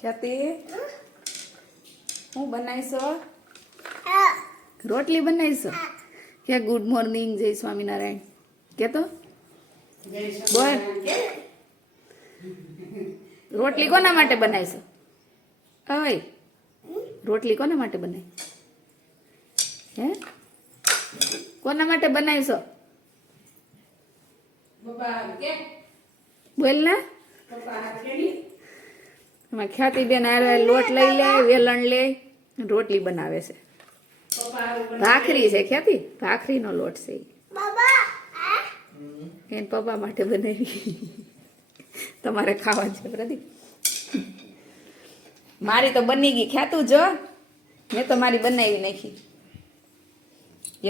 ખ્યાતિ હું બનાવીશો? રોટલી બનાવીશો કે ગુડ મોર્નિંગ જય સ્વામિનારાયણ કે તો બોલ. રોટલી કોના માટે બનાવીશો? ઓય રોટલી કોના માટે બનાવી? હે કોના માટે બનાવીશો? બોલ ને. એમાં ખ્યાતિબેન હારે લોટ લઈ લે, વેલણ લે, રોટલી બનાવે છે. ભાખરી છે ખ્યાતિ, ભાખરીનો લોટ છે એને પપ્પા માટે બનાવી. તમારે ખાવા છે પ્રદીપ? મારી તો બની ગઈ ખ્યાતું જો, મેં તો મારી બનાવી નાખી.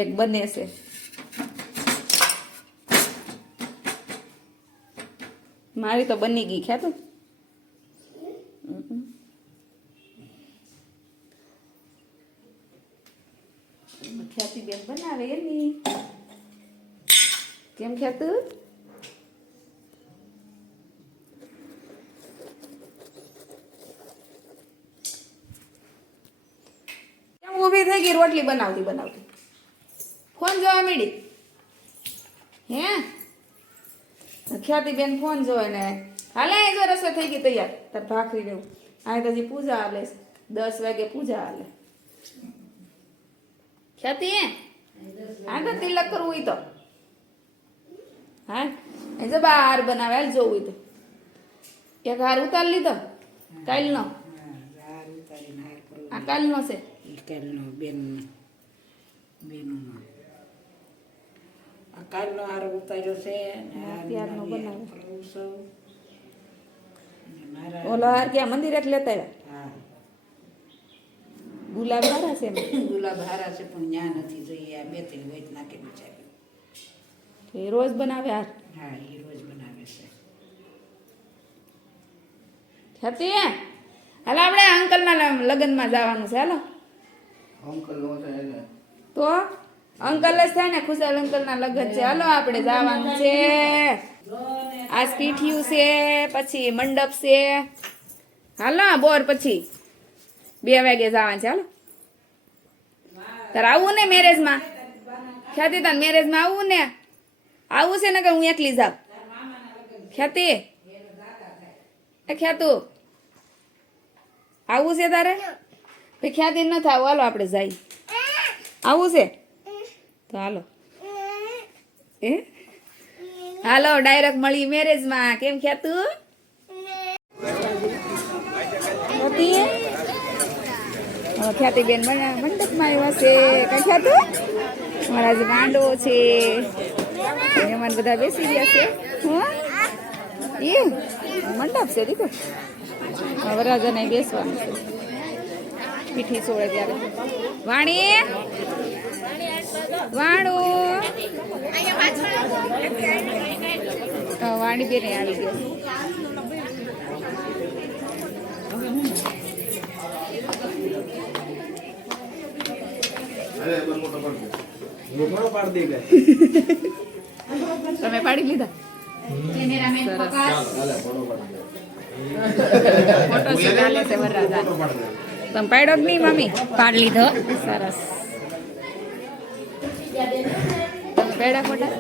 એક બને છે. મારી તો બની ગઈ ખ્યાતું. ખ્યાતિબેન બનાવે એની. કેમ ખ્યાતું? કેમ ઊભી થઈ ગઈ રોટલી બનાવતી બનાવતી? ફોન જોવા માંડી હે? ખ્યાતિબેન ફોન જોવે ને હાલે જો રસોઈ થઈ ગઈ તૈયાર. તાર ભાખરી લેવું આ તો હજી પૂજા હાલે છે. 10 વાગે પૂજા હાલે. ખ્યાતિ આ તો તિલક કરવું હોય તો હા એ જો હાર બનાવે હાલ જોવું તો. એક હાર ઉતાર લીધો કાલનો. આ કાલનો છે. કાલનો હાર ઉતાર્યો છે. ત્યારનો બનાવે. ઓલો હાર ક્યાં મંદિરે જ લેતા આવ્યા? ગુલાબ હારા છે એમ. ગુલાબ હારા છે પણ ન્યા નથી જોઈએ. આ 2-3 વેચ નાખી બિચારી. એ રોજ બનાવે હાર? હા એ રોજ બનાવે છે. ખ્યાતિ હાલ આપણે અંકલના લગ્નમાં જવાનું છે. હાલો તો અંકલ જ થાય ને, ખુશાલ અંકલના લગ્ન છે. હાલો આપણે જવાનું છે. આજ પીઠિયું છે, પછી મંડપ છે. હાલો બોર પછી 2 વાગે જવાનું છે. હાલો તારે આવું ને મેરેજમાં? ખ્યાતિ તાર મેરેજમાં આવું ને? આવું છે ને કે હું એકલી જાઉં? ખ્યાતિ એ ખ્યાતું આવું છે તારે? ભાઈ ખ્યાતિ ન થાવ હાલો આપણે જઈએ. આવું છે તો હાલો. એ હાલો ડાયરેક્ટ મળી મેરેજમાં. કેમ ખ્યાતું? ખ્યાતિબેન મંડપમાં આવ્યા છે. કઈ ખ્યાતું? મારા જે ગાંડો છે એમાં બધા બેસી ગયા છે. એ મંડપ છે દીકરો. વરરાજાને બેસવાનું છે. પીઠી સોળે ત્યારે. વાણી વાણું વાણી બેને આવી ગયા. તમે પાડી લીધા? તમે પાડ્યો જ નહીં મમ્મી? પાડી લીધો. સરસ. તમે પાડ્યા ફોટા?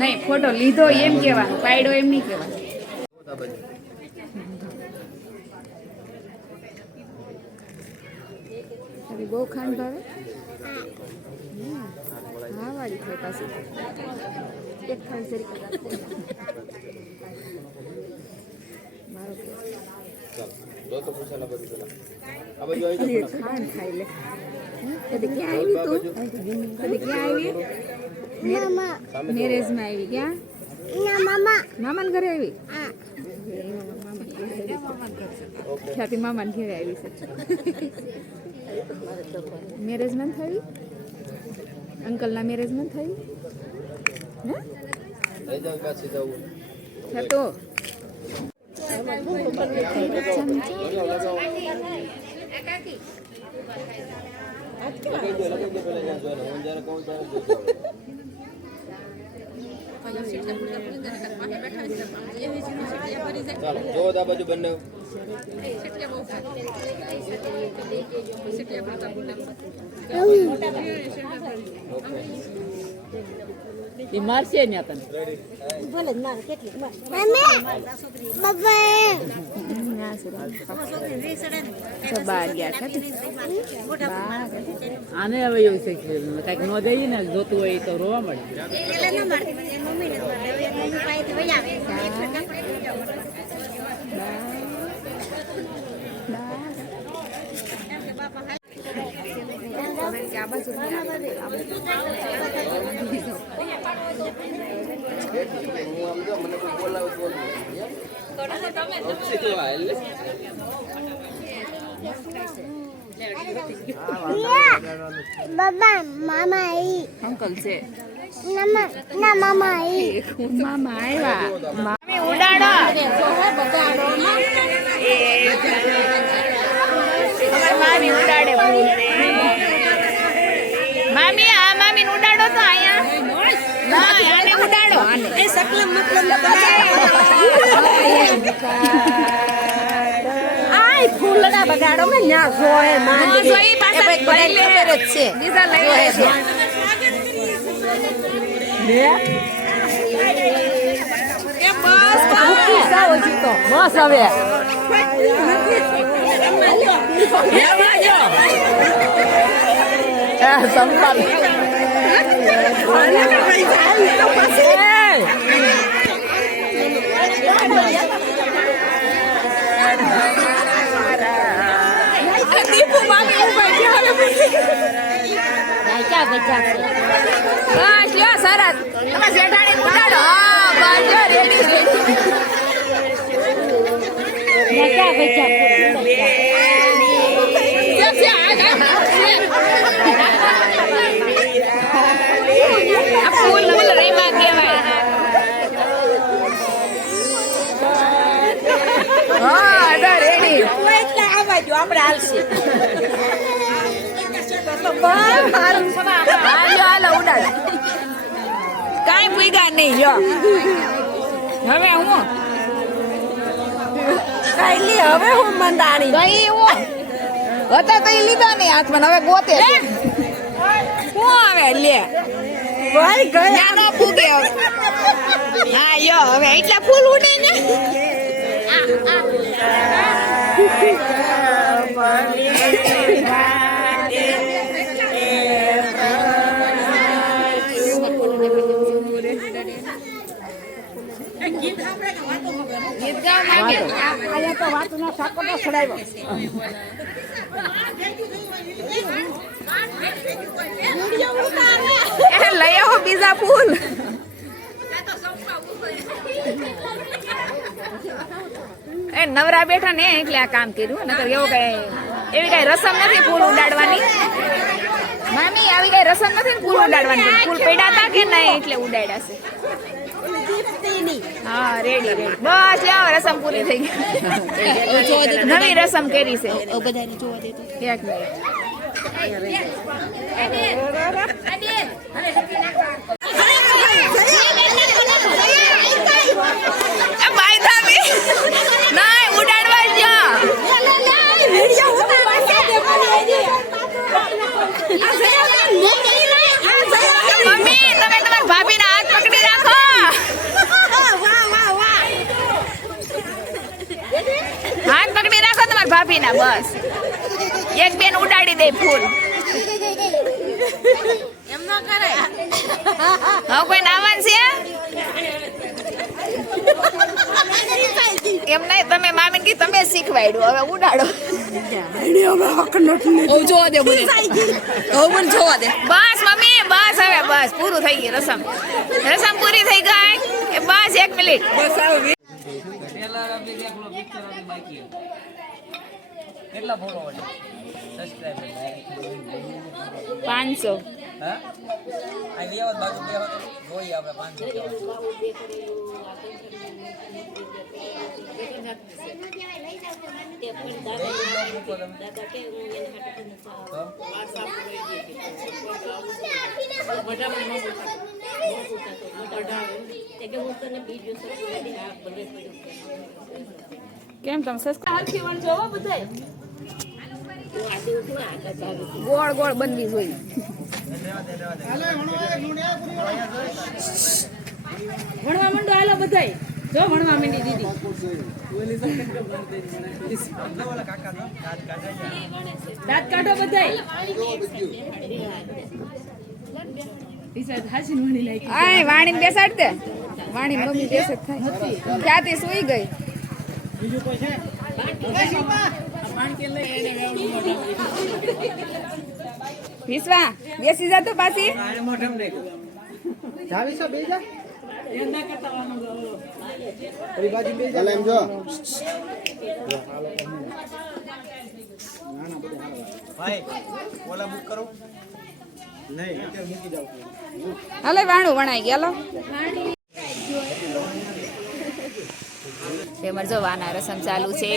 નહીં ફોટો લીધો એમ કહેવાનું, પાડ્યો એમ નહીં કહેવાનું. બહુ ખાંડ ભાવે? હા વાળી થાય પાછી. એક ખાંડ જરી મારો ખાંડ ખાઈ લે. કદી ક્યાં આવી તું? કદી ક્યાં આવી? મેરેજમાં આવી. ક્યાં? મામાના ઘરે આવી? ખ્યાતિ મામાના ઘરે આવી છે. મેરેજમાં થયું? અંકલના મેરેજમાં થયું? હે તો ચાલો જો આ બાજુ બંને એ મારશે ને તને આને હવે એવું છે કે કઈક ન જઈએ ને જોતું હોય તો રોવા મળે. Baba, mama आई અંકલ છે ना मामा आई મામા આવ્યા મામી ઉડાડો મામી ઉડાડે ફૂલ મામી આ મામી ઉડાડો તો અહીંયા આને ઉડાડો આને आई फूलड़ा बगाड़ो में ना सोए मान જો ઈ પાછા લઈ લે બીજા લઈ લે છે બસ હવે સંપાલ દીપુ મામી ઉભા છે હવે क्या बच्चा બસ લ્યો સરસ તમે જેઠાણી ઉડાડો હા બસ જો રેડી क्या बच्चा ફૂલ ફૂલ રેમાં કહેવાય હા તો રેડી आवा जो આપણે હાલશે હાલો ઉડાડ કાંઈ પૂગ્યા નહીં જો હવે હું કાઈલી હવે હું મંદાણી કઈ હું હતા તો ઈ લીધા નહીં હાથમાં હવે ગોતે છે. શું આવે લે ભાઈ ગયા નાનો પૂગે હવે હા યો હવે એટલા ફૂલ ઉડે ને ગીત ગાવ માગે આયા તો વાતનો સાકો ન છડાવ્યો લઈ આવો બીજા ફૂલ એ નવરા બેઠા ને એટલે આ કામ કર્યું નકર એવું કઈ એવી કઈ રસમ નથી ફૂલ ઉડાડવાની મામી આવી કઈ રસમ નથી ને ફૂલ ઉડાડવાની ફૂલ પડ્યા હતા કે નહીં એટલે ઉડાડ્યા છે હા રેડી રેડી બસ લ્યો રસમ પૂરી થઈ ગઈ નવી રસમ કરી છે એક મિનિટ બાય થાવી નહીં ઉડાડવા જ મમ્મી તમે તમારા ભાભીના હાથ પકડી રાખો હાથ પકડી રાખો તમારા ભાભીના બસ એક બેન ઉડાડી દે ફૂલ એમ ન કરાય હવે કોઈ નાવાનું છે એમ નહીં તમે મામી કી તમે શીખવાડ્યું હવે ઉડાડો જોવા દે મને જોવા દે બસ મમ્મી બસ હવે બસ પૂરું થઈ ગયું રસમ પૂરી થઈ ગઈ એ બસ 1 મિનિટ બસ કેટલા ફોલોવર છે સબસ્ક્રાઇબર 500 હા આ વિયાવત બાજુ બે વખત જોઈ આપણે 500 કેમ તમે સસ્તા હરખી વણજો હો બધાય. ગોળ ગોળ બનવી જોઈએ. ભણવા માંડો હાલો બધાય. જો ભણવા માંડી દીદી. દાંત કાઢો બધાય. આય વાણીને બેસાડ દે. વાણી મમ્મી બેસે થાય. ક્યાંથી સુઈ ગઈ? વિશ્વા બેસી જા તો પાછી. ભાઈ ઓલા બુક કરો. હાલે વાણું વણાઈ ગયા. તેમાં જો વાના રસમ ચાલુ છે.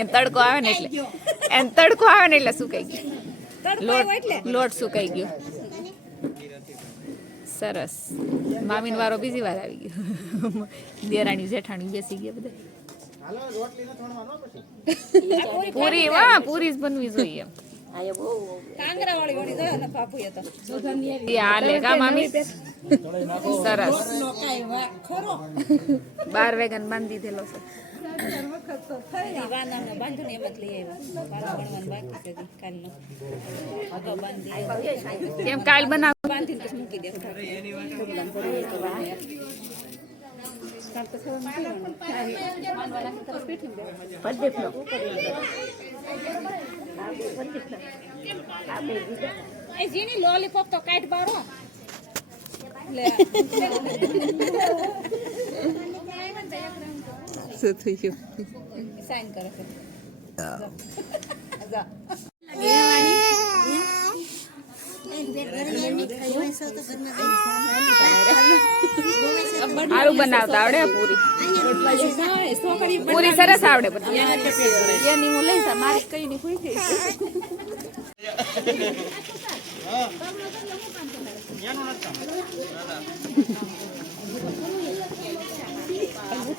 એમ તડકો આવે ને એટલે સુકાઈ ગયો. લોટ સુકાઈ ગયો. સરસ. મામીન વારો બીજી વાર આવી ગયો. દેરાણી જેઠાણી બેસી ગયા બધા. પૂરી પૂરી જ બનવી જોઈએ. હાલે કા મામી. સરસ. 12 વેગન બાંધી દીધેલો છે. કેમ કાલ બનાવ લોલીપોપ તો કાઢ બારો. શું થયું? સાઈન કરે છે. સારું બનાવતા આવડે પૂરી. પૂરી સરસ આવડે બધી. એની હું લઈ મારી કઈ ની ખુઈ ગઈ.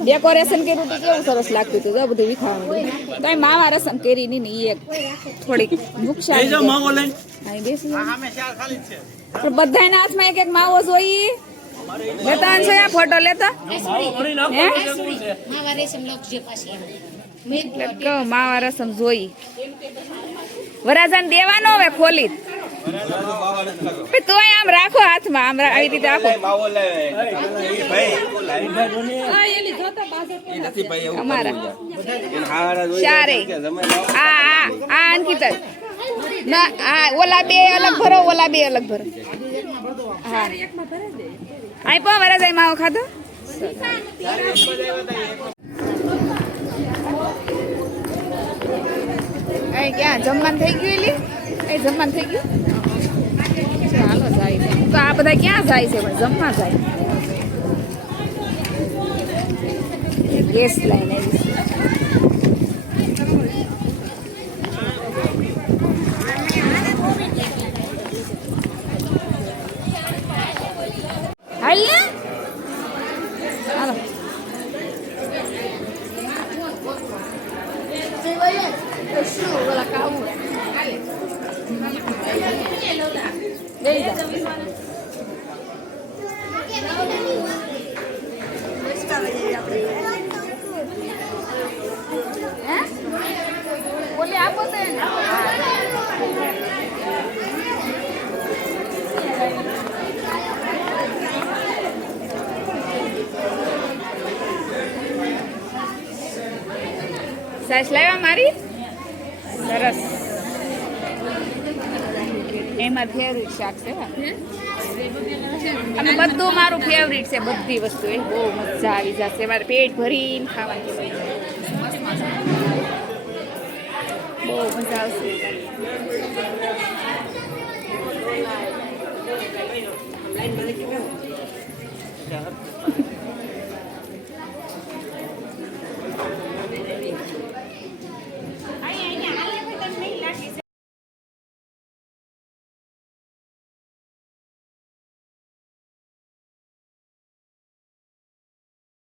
ડેકોરેશન કર્યું તો કેવું સરસ લાગતું હતું. બધું વિખાવાનું કઈ માવા રસમ કરી ની ને એક થોડીક બધા હાથમાં એક એક માવો જોઈ. લેતા છે ફોટો લેતા માવા રસમ જોઈ. વરાજાને દેવાનો હવે ખોલી તો આમ રાખો હાથમાં. આમ આવી રીતે રાખો. અમારા ચારે આ અંકિત ના ઓલા બે અલગ ભરો. હા આઈ પણ વરાજાઈ માવો ખાધો. ક્યાં જમવાનું થઈ ગયું? જમવાનું થઈ ગયું. ચાલો જાય છે. તો આ બધા ક્યાં જાય છે? પણ જમવા જાય. ગેસ લઈને હાલ હાલો. બોલે આપો તો સાસ લાવ્યા મારી. સરસ. એમાં ફેવરિટ શાક છે. અને બધું મારું ફેવરિટ છે. બધી વસ્તુ એ બહુ મજા આવી જશે. મારે પેટ ભરીને ખાવાની બહુ મજા આવશે.